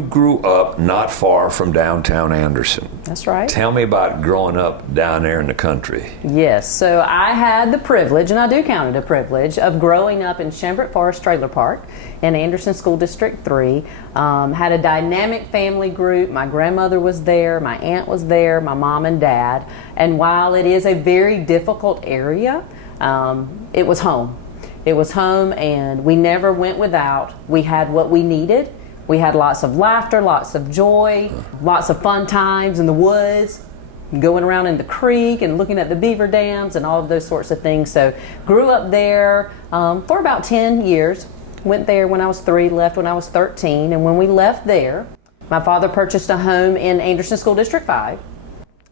you grew up not far from downtown Anderson. That's right. Tell me about growing up down there in the country. Yes, so I had the privilege, and I do count it a privilege, of growing up in Chambret Forest Trailer Park in Anderson School District 3. Had a dynamic family group. My grandmother was there, my aunt was there, my mom and dad. And while it is a very difficult area, it was home. It was home, and we never went without. We had what we needed. We had lots of laughter, lots of joy, lots of fun times in the woods, going around in the creek and looking at the beaver dams and all of those sorts of things. So grew up there for about 10 years. Went there when I was 3, left when I was 13. And when we left there, my father purchased a home in Anderson School District 5.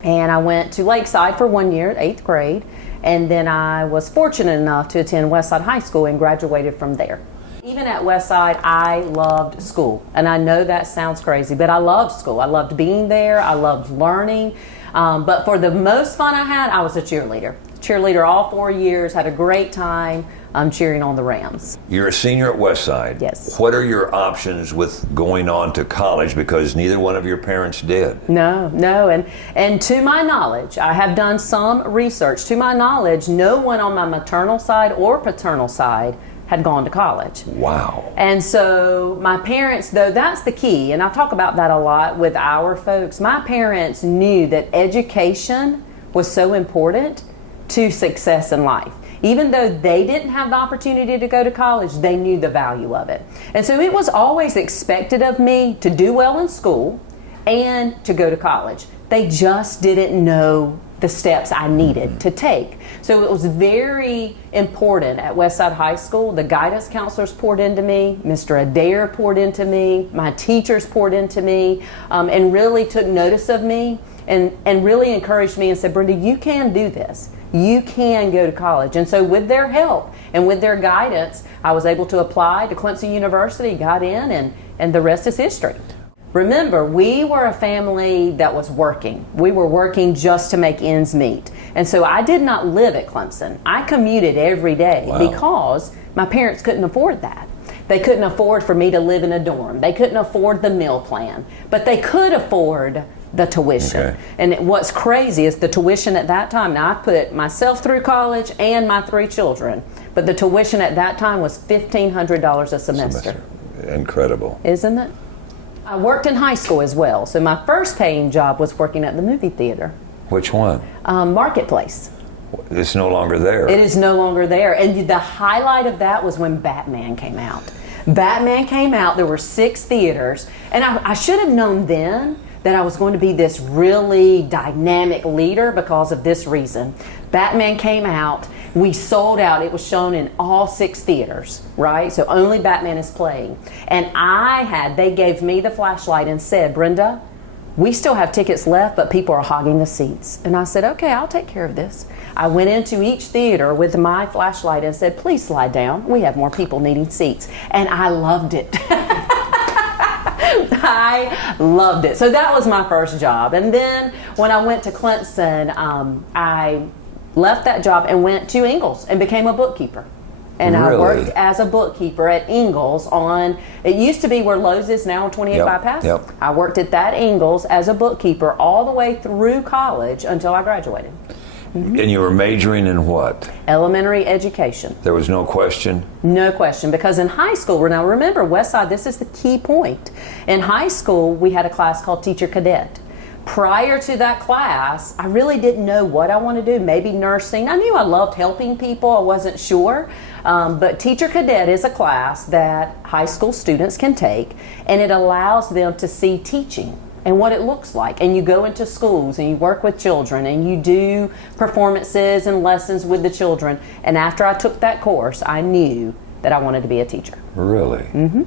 And I went to Lakeside for 1 year, 8th grade. And then I was fortunate enough to attend Westside High School and graduated from there. Even at Westside, I loved school. And I know that sounds crazy, but I loved school. I loved being there. I loved learning. But for the most fun I had, I was a cheerleader. Cheerleader all 4 years, had a great time cheering on the Rams. You're a senior at Westside. Yes. What are your options with going on to college, because neither one of your parents did? No. And to my knowledge, I have done some research. To my knowledge, no one on my maternal side or paternal side had gone to college. Wow. And so my parents, though, that's the key, and I talk about that a lot with our folks. My parents knew that education was so important to success in life. Even though they didn't have the opportunity to go to college, they knew the value of it. And so it was always expected of me to do well in school and to go to college. They just didn't know the steps I needed to take. So it was very important at Westside High School. The guidance counselors poured into me, Mr. Adair poured into me, my teachers poured into me, and really took notice of me and really encouraged me and said, Brenda, you can do this. You can go to college. And so with their help and with their guidance, I was able to apply to Clemson University, got in, and the rest is history. Remember, we were a family that was working. We were working just to make ends meet. And so I did not live at Clemson. I commuted every day because my parents couldn't afford that. They couldn't afford for me to live in a dorm. They couldn't afford the meal plan, but they could afford the tuition. Okay. And what's crazy is the tuition at that time. Now I put myself through college and my 3 children, but the tuition at that time was $1,500 a semester. Incredible. Isn't it? I worked in high school as well. So my first paying job was working at the movie theater. Which one? Marketplace. It's no longer there. It is no longer there. And the highlight of that was when Batman came out. Batman came out, there were 6 theaters, and I should have known then that I was going to be this really dynamic leader because of this reason. Batman came out, we sold out, it was shown in all 6 theaters, right? So only Batman is playing. And they gave me the flashlight and said, Brenda, we still have tickets left, but people are hogging the seats. And I said, okay, I'll take care of this. I went into each theater with my flashlight and said, please slide down. We have more people needing seats. And I loved it. I loved it. So that was my first job. And then when I went to Clemson, I left that job and went to Ingalls and became a bookkeeper. And really? I worked as a bookkeeper at Ingalls it used to be where Lowe's is now on 28 Bypass. Yep. I worked at that Ingalls as a bookkeeper all the way through college until I graduated. Mm-hmm. And you were majoring in what? Elementary education. There was no question? No question, because in high school, now remember, Westside, this is the key point. In high school, we had a class called Teacher Cadet. Prior to that class, I really didn't know what I wanted to do, maybe nursing. I knew I loved helping people, I wasn't sure. But Teacher Cadet is a class that high school students can take, and it allows them to see teaching and what it looks like. And you go into schools and you work with children and you do performances and lessons with the children. And after I took that course, I knew that I wanted to be a teacher. Really? Mm-hmm.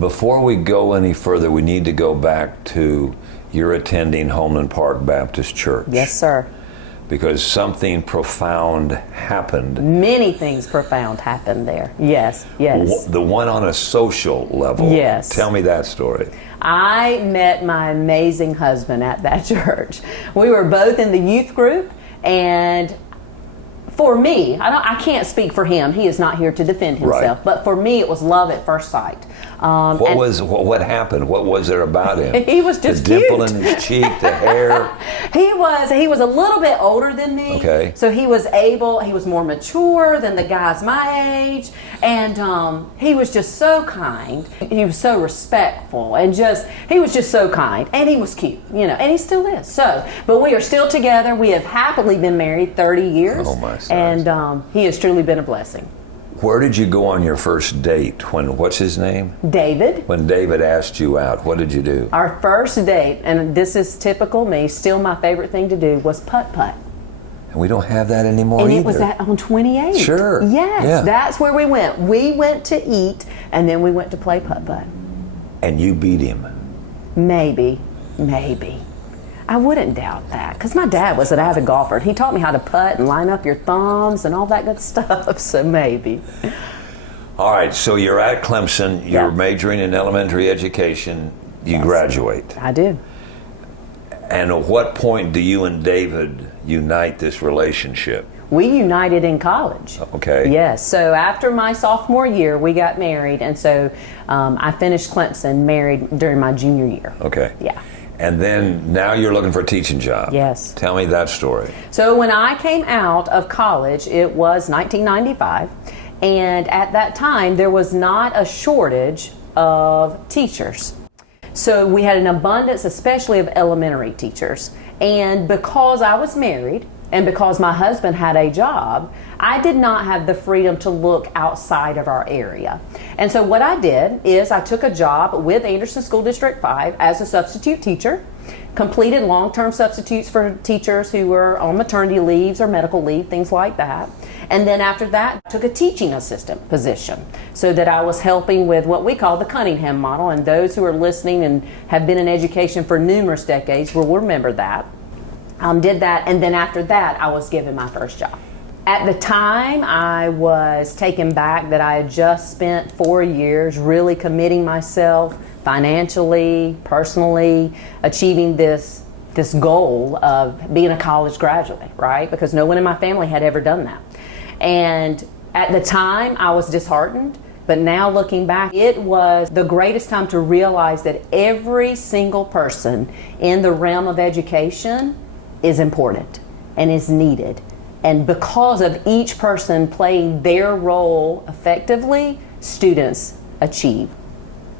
Before we go any further, we need to go back to your attending Homeland Park Baptist Church. Yes, sir. Because something profound happened. Many things profound happened there. Yes, yes. The one on a social level. Yes. Tell me that story. I met my amazing husband at that church. We were both in the youth group, and for me, I can't speak for him. He is not here to defend himself. Right. But for me, it was love at first sight. What happened? What was there about him? He was just the dimple cute. in his cheek, the hair. He was a little bit older than me. Okay. So he was more mature than the guys my age, and he was just so kind. He was so respectful, and he was just so kind, and he was cute, and he still is. So, but we are still together. We have happily been married 30 years. Oh my size. And he has truly been a blessing. Where did you go on your first date? What's his name? David. When David asked you out, what did you do? Our first date, and this is typical me, still my favorite thing to do, was putt-putt. And we don't have that anymore And either. it was on 28. Sure. Yes, Yeah. That's where we went. We went to eat, and then we went to play putt-putt. And you beat him. Maybe. I wouldn't doubt that, because my dad was an avid golfer. He taught me how to putt and line up your thumbs and all that good stuff, so maybe. All right, so you're at Clemson, you're Yeah. majoring in elementary education, you graduate. I do. And at what point do you and David unite this relationship? We united in college. Okay. Yes. So after my sophomore year, we got married, and so I finished Clemson married during my junior year. Okay. Yeah. And then now you're looking for a teaching job. Yes. Tell me that story. So when I came out of college, it was 1995, and at that time there was not a shortage of teachers. So we had an abundance, especially of elementary teachers. And because I was married and because my husband had a job, I did not have the freedom to look outside of our area. And so what I did is I took a job with Anderson School District 5 as a substitute teacher, completed long-term substitutes for teachers who were on maternity leaves or medical leave, things like that. And then after that, I took a teaching assistant position so that I was helping with what we call the Cunningham model. And those who are listening and have been in education for numerous decades will remember that. Did that, and then after that, I was given my first job. At the time, I was taken back that I had just spent 4 years really committing myself financially, personally, achieving this goal of being a college graduate, right? Because no one in my family had ever done that. And at the time, I was disheartened. But now looking back, it was the greatest time to realize that every single person in the realm of education is important and is needed. And because of each person playing their role effectively, students achieve.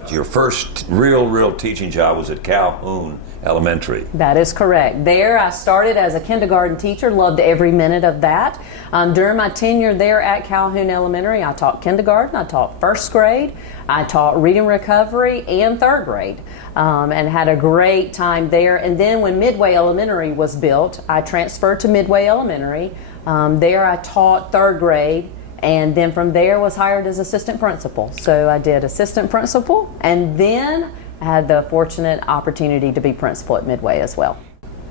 Your first real teaching job was at Calhoun Elementary. That is correct. There I started as a kindergarten teacher, loved every minute of that. During my tenure there at Calhoun Elementary, I taught kindergarten, I taught first grade, I taught reading recovery and third grade, and had a great time there. And then when Midway Elementary was built, I transferred to Midway Elementary. There I taught third grade, and then from there was hired as assistant principal. So I did assistant principal, and then I had the fortunate opportunity to be principal at Midway as well.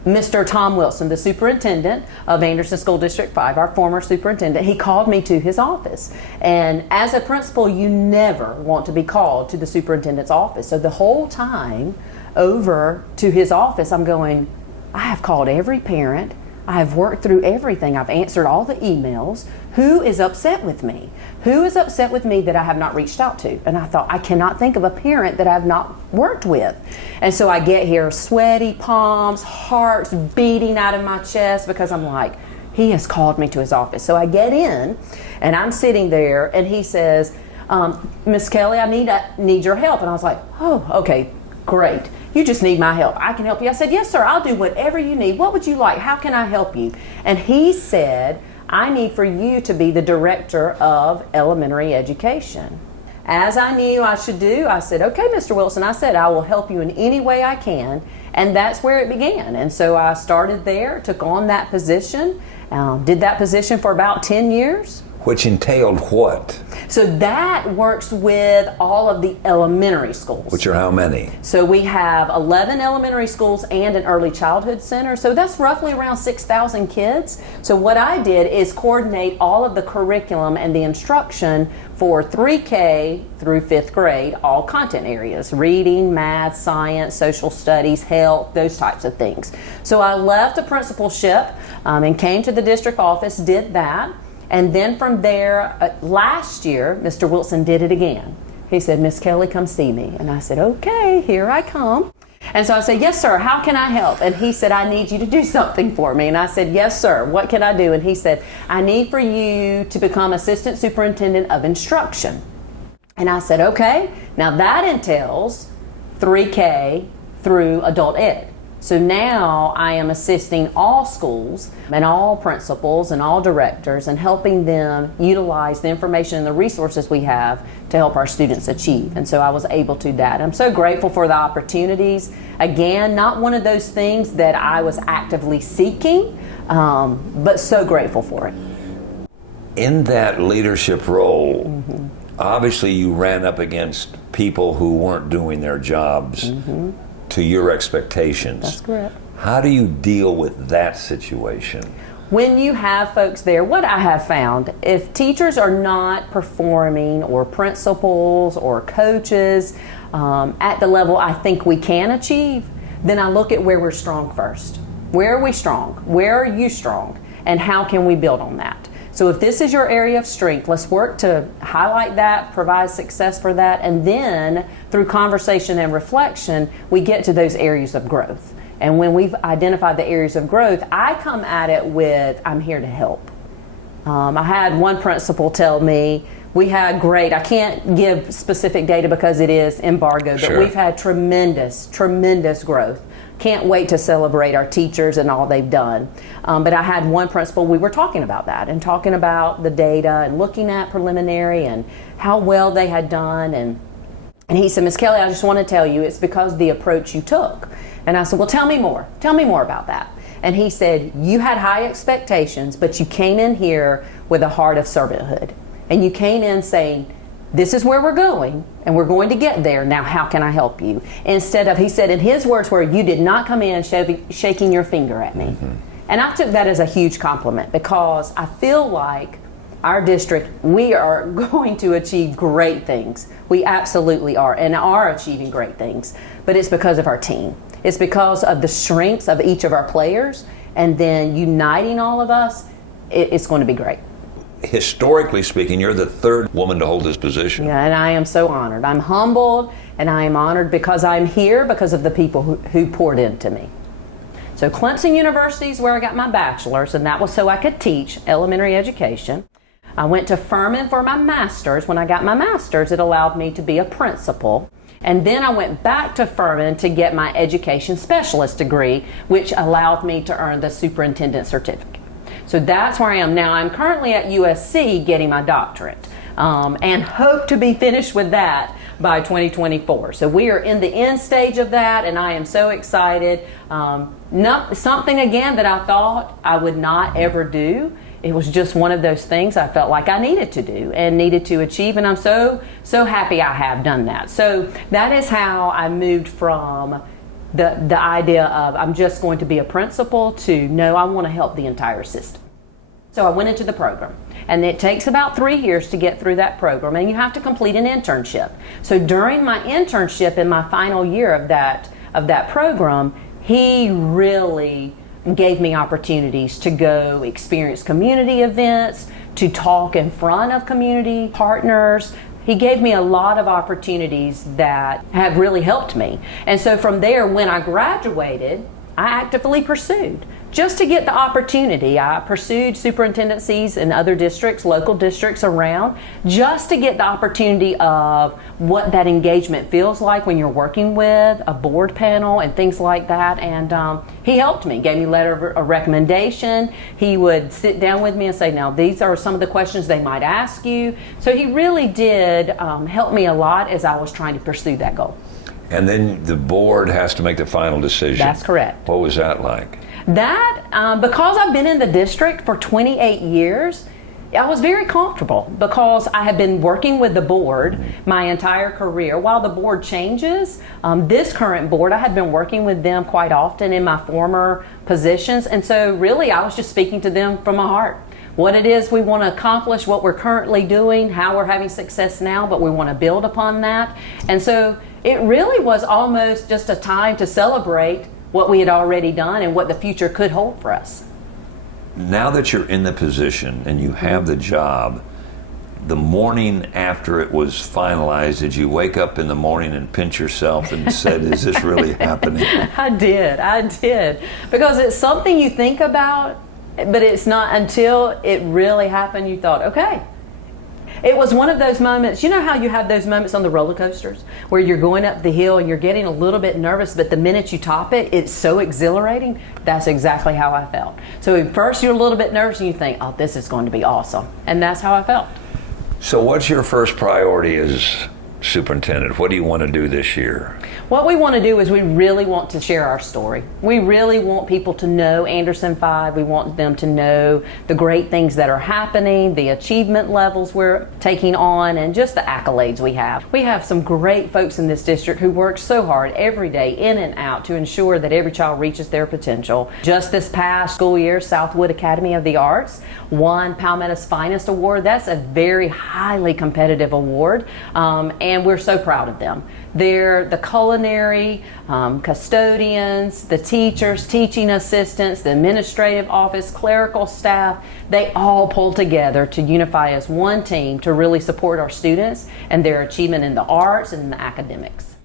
Mr. Tom Wilson, the superintendent of Anderson School District 5, our former superintendent, he called me to his office. And as a principal, you never want to be called to the superintendent's office. So the whole time over to his office, I'm going, I have called every parent. I have worked through everything. I've answered all the emails. Who is upset with me? Who is upset with me that I have not reached out to? And I thought, I cannot think of a parent that I've not worked with. And so I get here, sweaty palms, hearts beating out of my chest, because I'm like, he has called me to his office. So I get in, and I'm sitting there, and he says, Miss Kelley, I need your help. And I was like, oh, okay, great. You just need my help. I can help you. I said, yes, sir, I'll do whatever you need. What would you like? How can I help you? And he said, I need for you to be the director of elementary education. As I knew I should do, I said, okay, Mr. Wilson, I said, I will help you in any way I can. And that's where it began. And so I started there, took on that position, did that position for about 10 years. Which entailed what? So that works with all of the elementary schools. Which are how many? So we have 11 elementary schools and an early childhood center. So that's roughly around 6,000 kids. So what I did is coordinate all of the curriculum and the instruction for 3K through 5th grade, all content areas, reading, math, science, social studies, health, those types of things. So I left a principalship and came to the district office, did that. And then from there, last year, Mr. Wilson did it again. He said, Miss Kelley, come see me. And I said, okay, here I come. And so I said, yes, sir, how can I help? And he said, I need you to do something for me. And I said, yes, sir, what can I do? And he said, I need for you to become Assistant Superintendent of Instruction. And I said, okay. Now that entails 3K through adult ed. So now I am assisting all schools and all principals and all directors and helping them utilize the information and the resources we have to help our students achieve. And so I was able to do that. I'm so grateful for the opportunities. Again, not one of those things that I was actively seeking, but so grateful for it. In that leadership role, obviously you ran up against people who weren't doing their jobs to your expectations. That's correct. How do you deal with that situation? When you have folks there, what I have found, if teachers are not performing, or principals or coaches at the level I think we can achieve, then I look at where we're strong first. Where are we strong? Where are you strong? And how can we build on that? So if this is your area of strength, let's work to highlight that, provide success for that, and then through conversation and reflection, we get to those areas of growth. And when we've identified the areas of growth, I come at it with, I'm here to help. I had one principal tell me, we had great, I can't give specific data because it is embargoed, but we've had tremendous growth. Can't wait to celebrate our teachers and all they've done. But I had one principal, we were talking about that and talking about the data and looking at preliminary and how well they had done. And he said, Miss Kelley, I just want to tell you it's because of the approach you took. And I said, well, tell me more. Tell me more about that. And he said, you had high expectations, but you came in here with a heart of servanthood. And you came in saying, this is where we're going, and we're going to get there. Now, how can I help you? Instead of, he said, in his words were, you did not come in shaking your finger at me. And I took that as a huge compliment because I feel like our district, we are going to achieve great things. We absolutely are, and are achieving great things. But it's because of our team. It's because of the strengths of each of our players, and then uniting all of us, it's going to be great. Historically speaking, you're the third woman to hold this position. Yeah, and I am so honored. I'm humbled, and I am honored because I'm here because of the people who poured into me. So Clemson University is where I got my bachelor's, and that was so I could teach elementary education. I went to Furman for my master's. When I got my master's, it allowed me to be a principal. And then I went back to Furman to get my education specialist degree, which allowed me to earn the superintendent certificate. So that's where I am now. I'm currently at USC getting my doctorate and hope to be finished with that by 2024. So we are in the end stage of that, and I am so excited. Something, again, that I thought I would not ever do. It was just one of those things I felt like I needed to do and needed to achieve, and I'm so happy I have done that. So that is how I moved from the idea of I'm just going to be a principal to no, I want to help the entire system. So I went into the program, and it takes about 3 years to get through that program, and you have to complete an internship. So during my internship in my final year of that program, he really gave me opportunities to go experience community events, to talk in front of community partners. He gave me a lot of opportunities that have really helped me. And so from there, when I graduated, I actively pursued. Just to get the opportunity, I pursued superintendencies in other districts, local districts around, just to get the opportunity of what that engagement feels like when you're working with a board panel and things like that. And he helped me, gave me a letter of recommendation. He would sit down with me and say, now these are some of the questions they might ask you. So he really did help me a lot as I was trying to pursue that goal. And then the board has to make the final decision. That's correct. What was that like? That, because I've been in the district for 28 years, I was very comfortable because I have been working with the board my entire career. While the board changes, this current board, I had been working with them quite often in my former positions. And so really I was just speaking to them from my heart. What it is we want to accomplish, what we're currently doing, how we're having success now, but we want to build upon that. And so it really was almost just a time to celebrate what we had already done and what the future could hold for us. Now that you're in the position and you have the job, the morning after it was finalized, did you wake up in the morning and pinch yourself and said, is this really happening? I did. Because it's something you think about, but it's not until it really happened you thought, okay. It was one of those moments, you know how you have those moments on the roller coasters where you're going up the hill and you're getting a little bit nervous, but the minute you top it, it's so exhilarating. That's exactly how I felt. So at first you're a little bit nervous and you think, oh, this is going to be awesome. And that's how I felt. So what's your first priority as superintendent? What do you want to do this year? What we want to do is we really want to share our story. We really want people to know Anderson 5. We want them to know the great things that are happening, the achievement levels we're taking on, and just the accolades we have. We have some great folks in this district who work so hard every day in and out to ensure that every child reaches their potential. Just this past school year, Southwood Academy of the Arts won Palmetto's Finest Award. That's a very highly competitive award, and we're so proud of them. They're the culinary, custodians, the teachers, teaching assistants, the administrative office, clerical staff. They all pull together to unify as one team to really support our students and their achievement in the arts and in the academics.